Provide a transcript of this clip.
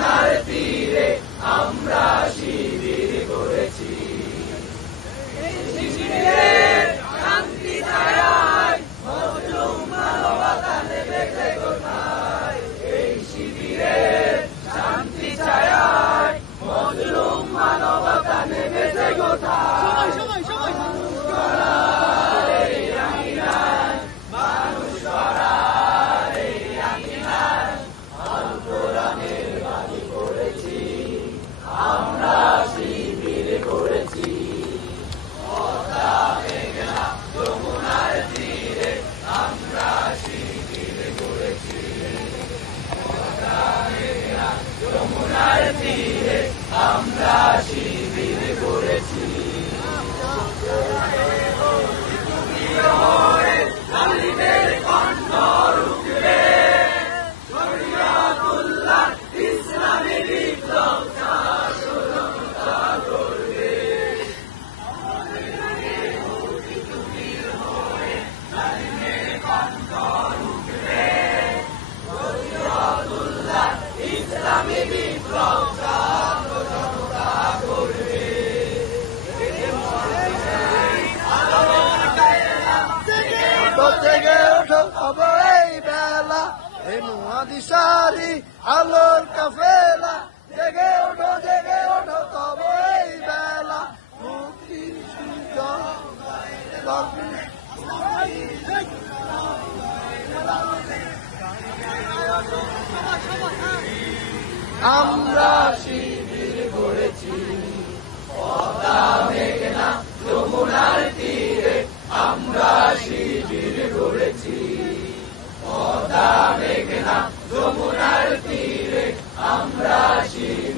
যমুনার তীরে আমরা শিবির করেছি। শিবিরের শান্তি ছায়ায় মজলুম মানবতা নেমেছে কোথায়? এই শিবিরের শান্তি ছায়ায় মজলুম মানবতা নেমেছে কোথায়? মানুষ গড়ার এই আঙিনায় আল কোরআনের বাণী করেছি, আমরা শিবির করেছি। পদ্মা মেঘনা যমুনার তীরে আমরা শিবির করেছি। পদ্মা মেঘনা যমুনার তীরে আমরা শিবির করেছি। জালিমের কণ্ঠ রুখবে, শরিয়তুল্লাহ ইসলামী বিপ্লব জাগ্রতা করবে। জালিমের কণ্ঠ রুখবে, শরিয়তুল্লাহ ইসলামী বিপ্লব জাগ্রতা করবে। জেগে ওঠো তবে এই বেলা, এই মুহাদিসারি আলোর কাফেলা। জেগে ওঠো তবে এই বেলা, মুক্তির সুযোগ আমরা শিবির করেছি। পদ্মা মেঘনা যমুনার তীরে আমরা শিবির করেছি। পদ্মা মেঘনা যমুনার তীরে আমরা শিবির